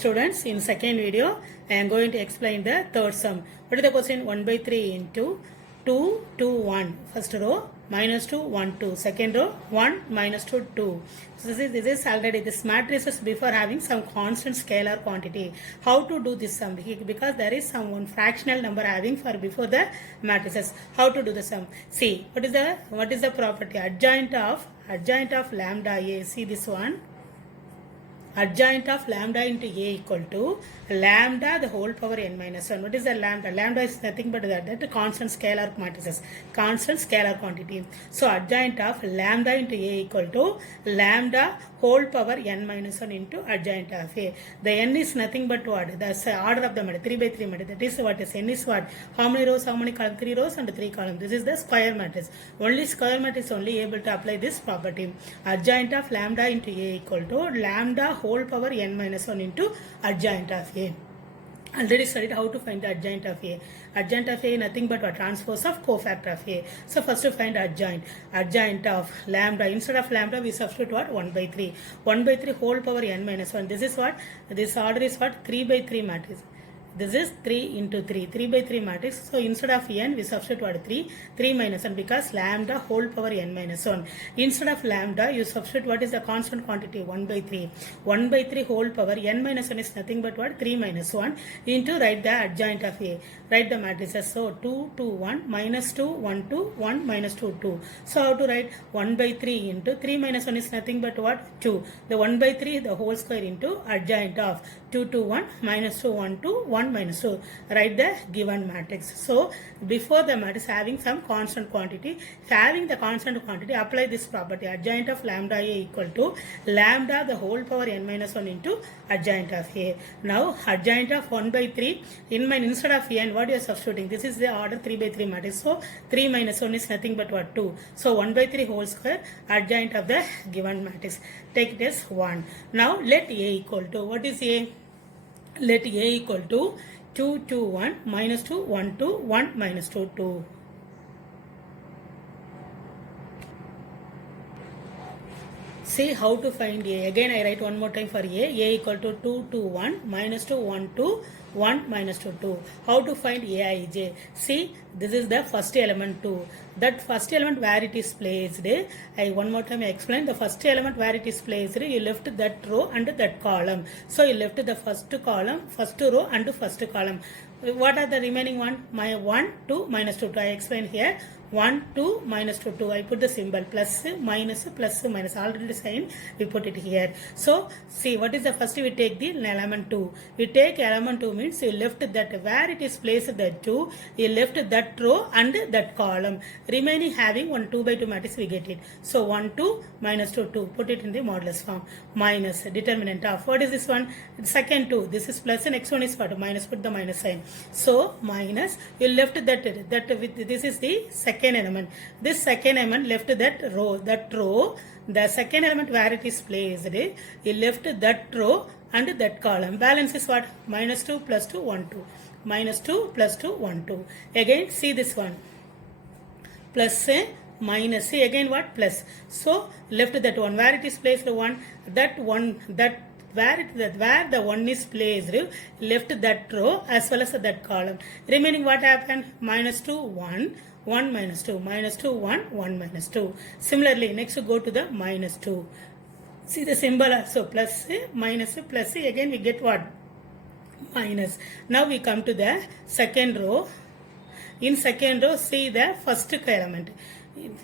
students, in second video, I am going to explain the third sum. What is the question? 1 by 3 into 2, 2, 1. First row, minus 2, 1, 2. Second row, 1, minus 2, 2. So this is already, this matrix is before having some constant scalar quantity. How to do this sum? Because there is some one fractional number having for before the matrices. How to do the sum? See, what is the property? Adjoint of lambda A. See this one. Adjoint of lambda into A equal to lambda the whole power n minus 1. What is the lambda? Lambda is nothing but that constant scalar matrices, constant scalar quantity. So adjoint of lambda into A equal to lambda whole power n minus 1 into adjoint of A. The n is nothing but what? The order of the matrix, 3 by 3 matrix. That is what is n is what? How many rows, how many columns? 3 rows and 3 columns. This is the square matrix. Only square matrix only able to apply this property. Adjoint of lambda into A equal to lambda whole power n minus 1 into adjoint of A. Already studied how to find the adjoint of A. Adjoint of A nothing but a transpose of cofactor of A. So first to find adjoint. Adjoint of lambda. Instead of lambda we substitute what? 1 by 3. 1 by 3 whole power n minus 1. This is what? This order is what? 3 by 3 matrix. This is 3 into 3. 3 by 3 matrix. So instead of n we substitute what? 3. 3 minus 1 because lambda whole power n minus 1. Instead of lambda you substitute what is the constant quantity? 1 by 3. 1 by 3 whole power n minus 1 is nothing but what? 3 minus 1 into write the adjoint of A. Write the matrices. So 2, 2, 1, minus 2, 1, 2, 1, minus 2, 2. So how to write? 1 by 3 into 3 minus 1 is nothing but what? 2. The 1 by 3 the whole square into adjoint of 2, 2, 1, minus 2, 1, 2, 1, minus 2. Write the given matrix. So before the matrix having some constant quantity, having the constant quantity, apply this property. Adjoint of lambda A equal to lambda the whole power n minus 1 into adjoint of A. Now adjoint of 1 by 3 instead of n what you are substituting? This is the order 3 by 3 matrix. So 3 minus 1 is nothing but what? 2. So 1 by 3 whole square adjoint of the given matrix. Take it as 1. Now let A equal to, what is A? Let A equal to 2, 2, 1, minus 2, 1, 2, 1, minus 2, 2. See how to find A. Again I write one more time for A. A equal to 2, 2, 1, minus 2, 1, 2, 1, minus 2, 2. How to find Aij? See, this is the first element 2. That first element where it is placed, one more time I explain. The first element where it is placed, you left that row and that column. So you left the first column, first row and first column. What are the remaining one? My 1, 2, minus 2, 2. I explain here. 1, 2, minus 2, 2. I put the symbol plus, minus, already sign. We put it here. So, see, what is the first? We take the element 2. We take element 2 means you left that, where it is placed that 2, you left that row and that column. Remaining having 1, 2 by 2 matrix, we get it. So, 1, 2, minus 2, 2. Put it in the modulus form. Minus, determinant of, what is this one? Second 2. This is plus, and next one is what? Minus, put the minus sign. So, minus, you left that with, this is the second element. This second element left that row, the second element where it is placed, you left that row and that column. Balance is what? Minus 2 plus 2, 1, 2. Minus 2 plus 2, 1, 2. Again, see this one. Plus, minus, see again what? Plus. So, left that one. Where it is placed 1, that one, that where the 1 is placed, left that row as well as that column. Remaining what happened? Minus 2, 1, 1, minus 2, minus 2, 1, 1, minus 2. Similarly, next go to the minus 2. See the symbol also, plus, minus, plus, again we get what? Minus. Now we come to the second row. In second row, see the first element.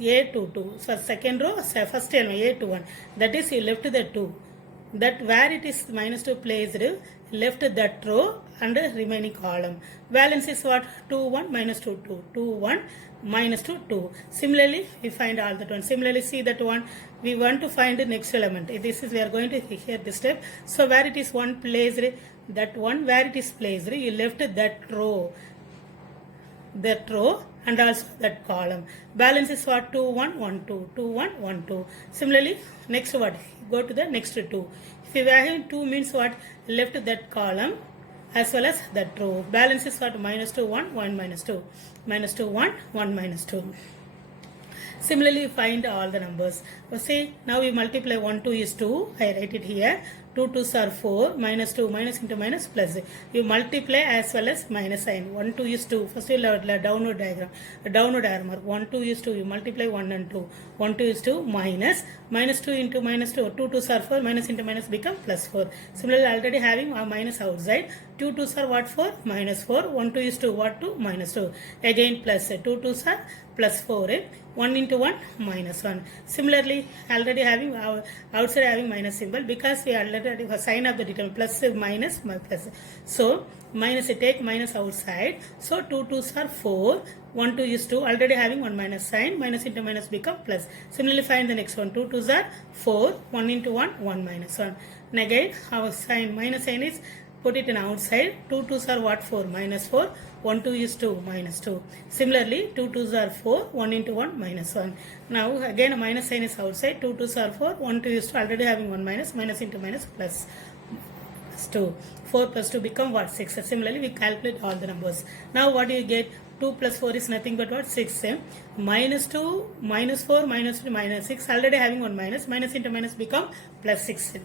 A 2, 2. So second row, first element, A 2, 1. That is, you left the 2. That where it is minus 2 placed, left that row and remaining column. Balance is what? 2, 1, minus 2, 2. 2, 1, minus 2, 2. Similarly, we find all that one. Similarly, see that one. We want to find the next element. This is, we are going to hear this step. So, where it is 1 placed, that one where it is placed, you left that row and also that column. Balance is what? 2, 1, 1, 2. 2, 1, 1, 2. Similarly, next what? Go to the next 2. If you have 2 means what? Left that column as well as that row. Balance is what? Minus 2, 1, 1, minus 2. Minus 2, 1, 1, minus 2. Similarly, find all the numbers. So, see, now we multiply 1, 2 is 2. I write it here. 2 2s are 4, minus 2, minus into minus plus. You multiply as well as minus sign. 1 2 is 2. First you have downward diagram. Downward arrow mark. 1 2 is 2. You multiply 1 and 2. 1 2 is 2 minus. Minus 2 into minus 2. 2 2s are 4. Minus into minus become plus 4. Similarly, already having a minus outside. 2 2s are what 4? Minus 4. 1 2 is 2. What 2? Minus 2. Again plus. 2 2s are plus 4. 1 into 1 minus 1. Similarly, already having outside having minus symbol because we already have sign of the determinant plus minus plus. So minus take minus outside. So 2 2s are 4. 1 2 is 2. Already having 1 minus sign. Minus into minus become plus. Similarly, find the next one. 2 2s are 4. 1 into 1 1 minus 1. And again our sign minus sign is put it in outside. 2 2s are what 4 minus 4. 1 2 is 2 minus 2. Similarly 2 2s are 4. 1 into 1 minus 1. Now again a minus sign is outside. 2 2s are 4. 1 2 is 2. Already having 1 minus. Minus into minus plus 2. 4 plus 2 become what 6. Similarly we calculate all the numbers. Now what do you get? 2 plus 4 is nothing but what 6. Minus 2 minus 4 minus 3 minus 6. Already having 1 minus. Minus into minus become plus 6.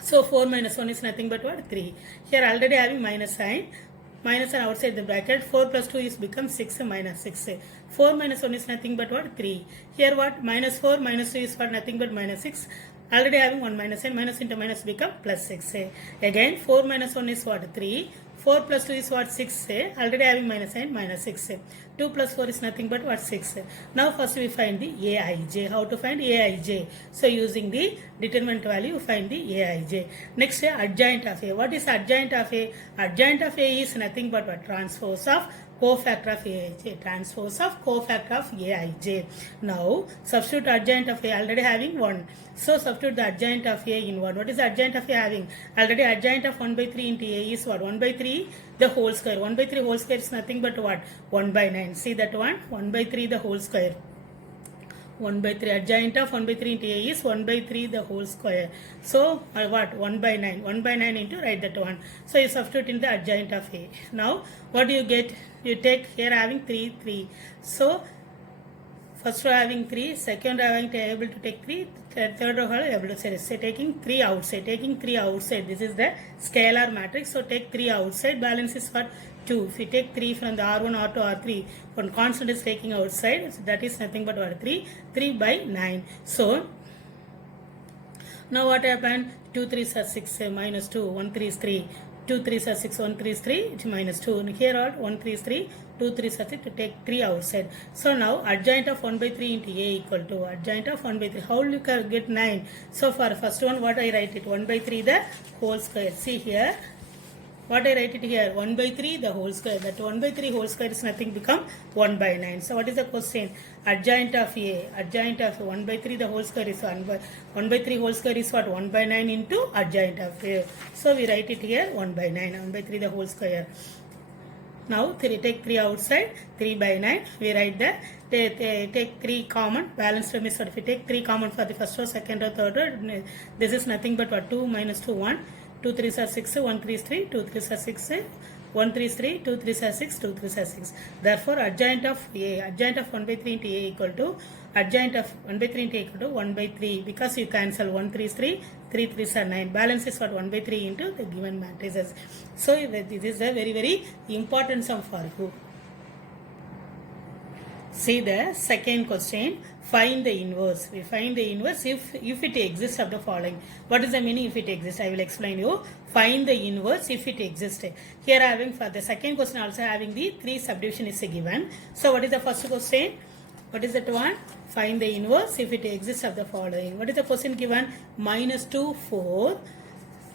So 4 minus 1 is nothing but what 3. Here already having minus sign. Minus and outside the bracket. 4 plus 2 is become 6 minus 6. 4 minus 1 is nothing but what 3. Here what minus 4 minus 2 is what nothing but minus 6. Already having 1 minus and minus into minus become plus 6. Again 4 minus 1 is what 3. 4 plus 2 is what 6. Already having minus and minus 6. 2 plus 4 is nothing but what 6. Now first we find the Aij. How to find Aij? So using the determinant value you find the Aij. Next adjoint of A. What is adjoint of A? Adjoint of A is nothing but what transpose of cofactor of Aij. Transpose of cofactor of Aij. Now substitute adjoint of A. Already having 1. So substitute the adjoint of A in 1. What is the adjoint of A having? Already adjoint of 1 by 3 into A is what? 1 by 3 the whole square. 1 by 3 whole square is nothing but what? 1 by 9. See that one? 1 by 3 the whole square. 1 by 3 adjoint of 1 by 3 into A is 1 by 3 the whole square. So what? 1 by 9. 1 by 9 into write that one. So you substitute in the adjoint of A. Now what do you get? You take here having 3 3. So first row having 3, second row having able to take 3, third row able to say taking 3 outside. Taking 3 outside. This is the scalar matrix. So take 3 outside. Balance is what? 2. If you take 3 from the R1, R2, R3, one constant is taking outside. So that is nothing but what? 3. 3 by 9. So now what happened? 2 3s are 6 minus 2. 1 3 is 3. 2 3s are 6. 1 3 is 3. It's minus 2. And here all 1 3 is 3. 2 3s are 6 to take 3 outside. So now adjoint of 1 by 3 into A equal to adjoint of 1 by 3. How will you get 9? So for first one what I write it? 1 by 3 the whole square. See here. What I write it here? 1 by 3 the whole square. That 1 by 3 whole square is nothing become 1 by 9. So what is the question? Adjoint of A. Adjoint of 1 by 3 the whole square is 1 by 3 whole square is what? 1 by 9 into adjoint of A. So we write it here 1 by 9. 1 by 3 the whole square. Now take 3 outside. 3 by 9. We write that. Take 3 common. Balance term is what? If we take 3 common for the first row, second row, third row, this is nothing but what? 2 minus 2 1. 2 3s are 6, 1 3 is 3, 2 3s are 6, 1 3 is 3, 2 3s are 6, 2 3s are 6. Therefore, adjoint of A, adjoint of 1 by 3 into A equal to, adjoint of 1 by 3 into A equal to 1 by 3. Because you cancel 1 3 is 3, 3 3s are 9. Balance is what? 1 by 3 into the given matrices. So, this is a very, very important sum for you. See the second question. Find the inverse. We find the inverse if it exists of the following. What is the meaning if it exists? I will explain you. Find the inverse if it exists. Here having for the second question also having the 3 subdivision is given. So what is the first question? What is that one? Find the inverse if it exists of the following. What is the question given? Minus 2 4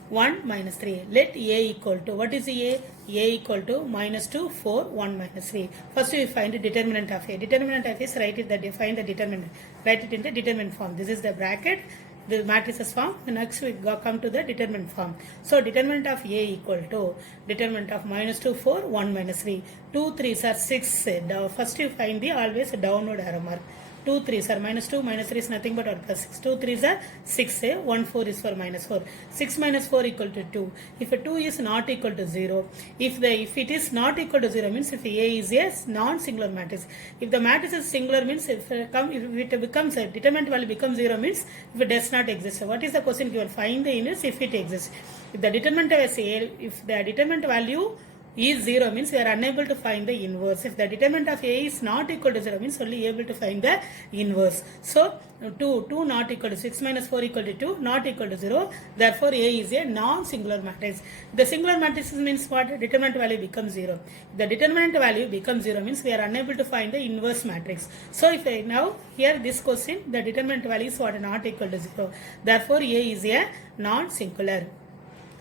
1 minus 3. Let A equal to, what is A? A equal to minus 2, 4, 1 minus 3. First we find the determinant of A. Determinant of A is write it that define the determinant. Write it in the determinant form. This is the bracket, the matrices form. Next we come to the determinant form. So determinant of A equal to determinant of minus 2, 4, 1 minus 3. 2 3s are 6. First you find the always downward arrow mark. 2 3s are minus 2, minus 3 is nothing but 1 plus 6. 2 3s are 6, 1 4 is for minus 4. 6 minus 4 equal to 2. If a 2 is not equal to 0, if it is not equal to 0 means if A is a non-singular matrix. If the matrix is singular means if it becomes a determinant value becomes 0 means if it does not exist. So what is the question given? Find the inverse if it exists. If the determinant of A, if the determinant value is 0 means we are unable to find the inverse. If the determinant of A is not equal to 0 means only able to find the inverse. So 2 not equal to 6 minus 4 equal to 2 not equal to 0. Therefore A is a non-singular matrix. The singular matrix means what? Determinant value becomes 0. If the determinant value becomes 0 means we are unable to find the inverse matrix. So if I now here this question the determinant value is what? Not equal to 0. Therefore A is a non-singular.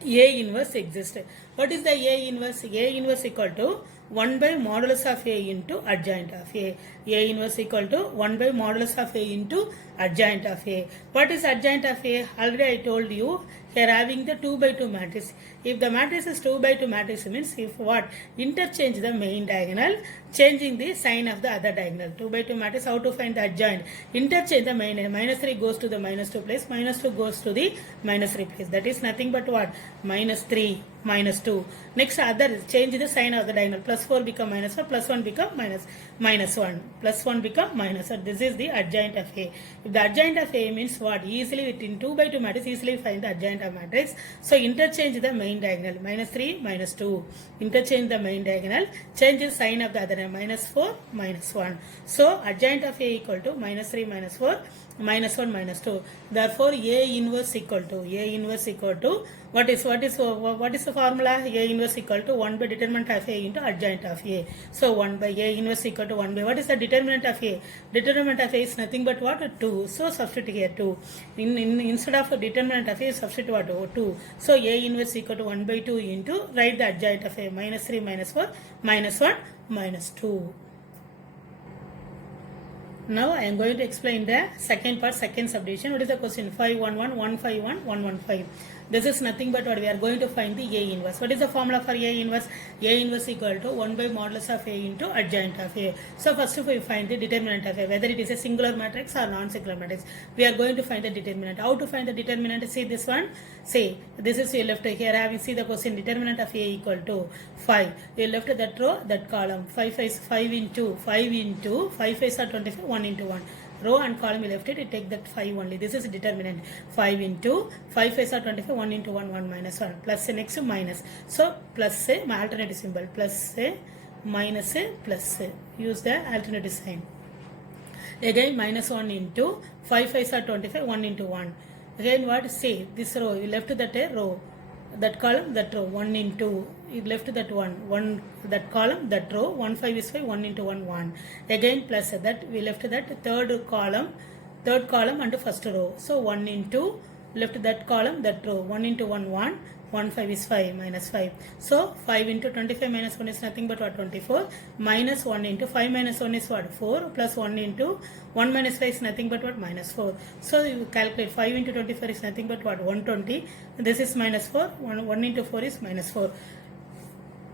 A inverse exists. What is the A inverse? A inverse equal to 1 by modulus of A into adjoint of A. A inverse equal to 1 by modulus of A into adjoint of A. What is adjoint of A? Already I told you here having the 2 by 2 matrix. If the matrix is 2 by 2 matrix means if what? Interchange the main diagonal changing the sign of the other diagonal. 2 by 2 matrix, how to find the adjoint? Interchange the main, minus 3 goes to the minus 2 place, minus 2 goes to the minus 3 place. That is nothing but what? Minus 3, minus 2. Next other, change the sign of the diagonal. Plus 4 become minus 4, plus 1 become minus 1. Plus 1 become minus 1. This is the adjoint of A. If the adjoint of A means what? Easily within 2 by 2 matrix, easily find the adjoint of matrix. So interchange the main diagonal. Minus 3, minus 2. Interchange the main diagonal. Change the sign of the other minus 4, minus 1. So adjoint of A equal to minus 3, minus 4, minus 1, minus 2. Therefore A inverse equal to what is the formula? A inverse equal to 1 by determinant of A into adjoint of A. So 1 by A inverse equal to 1 by what is the determinant of A? Determinant of A is nothing but what? 2. So substitute here 2. Instead of determinant of A, substitute what? 2. So A inverse equal to 1 by 2 into write the adjoint of A minus 3, minus 4, minus 1, minus 2. Now I am going to explain the second part, second subdivision. What is the question? 511, 151, 115. This is nothing but what we are going to find the A inverse. What is the formula for A inverse? A inverse equal to 1 by modulus of A into adjoint of A. So first we find the determinant of A, whether it is a singular matrix or non-singular matrix. We are going to find the determinant. How to find the determinant? See this one. See, this is you left here having see the question determinant of A equal to 5. You left that row, that column. 5 into 5 5 are 25, 1 into 1. Row and column you left it, you take that 5 only. This is determinant. 5 into 5 5 are 25, 1 into 1, 1 minus 1. Plus next minus. So plus my alternative symbol. Plus minus plus. Use the alternative sign. Again minus 1 into 5 5 are 25, 1 into 1. Again what? Say this row, you left that row. That column, that row, 1 into, you left that 1, that column, that row, 1 5 is 5, 1 into 1, 1. Again plus that, we left that third column and first row. So 1 into, left that column, that row, 1 into 1, 1, 1 5 is 5, minus 5. So 5 into 25 minus 1 is nothing but what? 24. Minus 1 into 5 minus 1 is what? 4. Plus 1 into 1 minus 5 is nothing but what? Minus 4. So you calculate 5 into 24 is nothing but what? 120. This is minus 4. 1 into 4 is minus 4.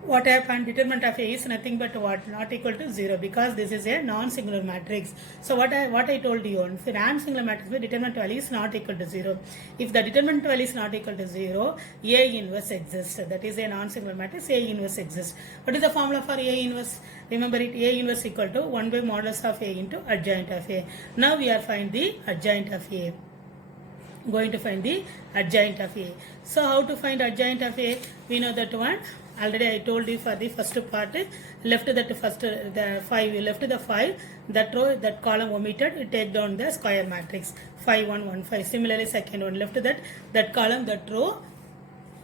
What happened? Determinant of A is nothing but what? Not equal to 0 because this is a non-singular matrix. So what I told you, if a non-singular matrix, the determinant value is not equal to 0. If the determinant value is not equal to 0, A inverse exists. That is a non-singular matrix, A inverse exists. What is the formula for A inverse? Remember it, A inverse equal to 1 by modulus of A into adjoint of A. Now we are find the adjoint of A. Going to find the adjoint of A. So how to find adjoint of A? We know that one. Already I told you for the first part, left that first the 5, you left the 5, that row, that column omitted, you take down the square matrix 5 1 1 5. Similarly second one, left that column, that row.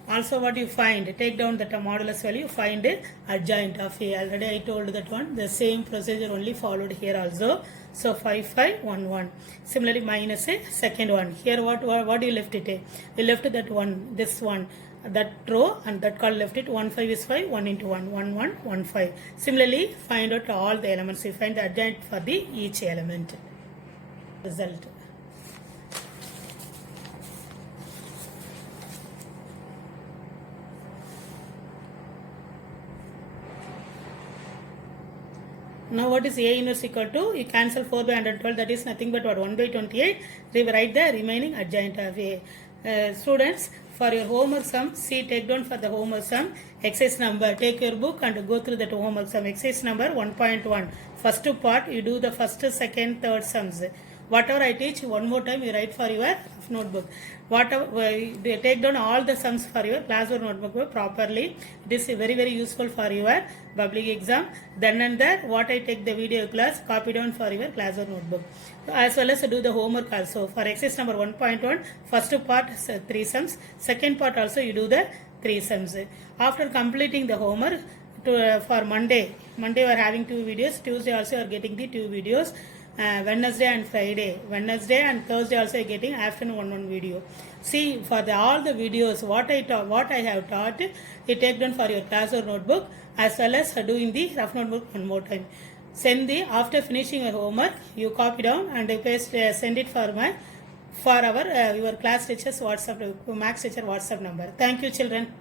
Also what you find, take down that modulus value, find adjoint of A. Already I told that one, the same procedure only followed here also. So 5 5 1 1. Similarly minus second one. Here what you left it? You left that one, this one, that row and that column left it. 1 5 is 5, 1 into 1, 1 1 1 5. Similarly find out all the elements. You find the adjoint for the each element. Result. Now what is A inverse equal to? You cancel 4 by 112, that is nothing but what, 1 by 28. We write the remaining adjoint of A. Students, for your homework sum, see, take down for the homework sum exercise number. Take your book and go through that homework sum. Exercise number 1.1. First part, you do the first, second, third sums. Whatever I teach, one more time you write for your notebook. Whatever, they take down all the sums for your classwork notebook properly. It is very, very useful for your public exam. Then and there, what I take the video class, copy down for your classwork notebook. As well as do the homework also. For exercise number 1.1, first part 3 sums. Second part also you do the 3 sums. After completing the homework, for Monday we are having 2 videos. Tuesday also you are getting the 2 videos. Wednesday and Friday. Wednesday and Thursday also getting afternoon one video. See, for all the videos what I have taught, you take down for your class or notebook, as well as doing the rough notebook one more time. Send the, after finishing your homework, you copy down and paste, send it for our your class teacher's WhatsApp, max teacher WhatsApp number. Thank you, children.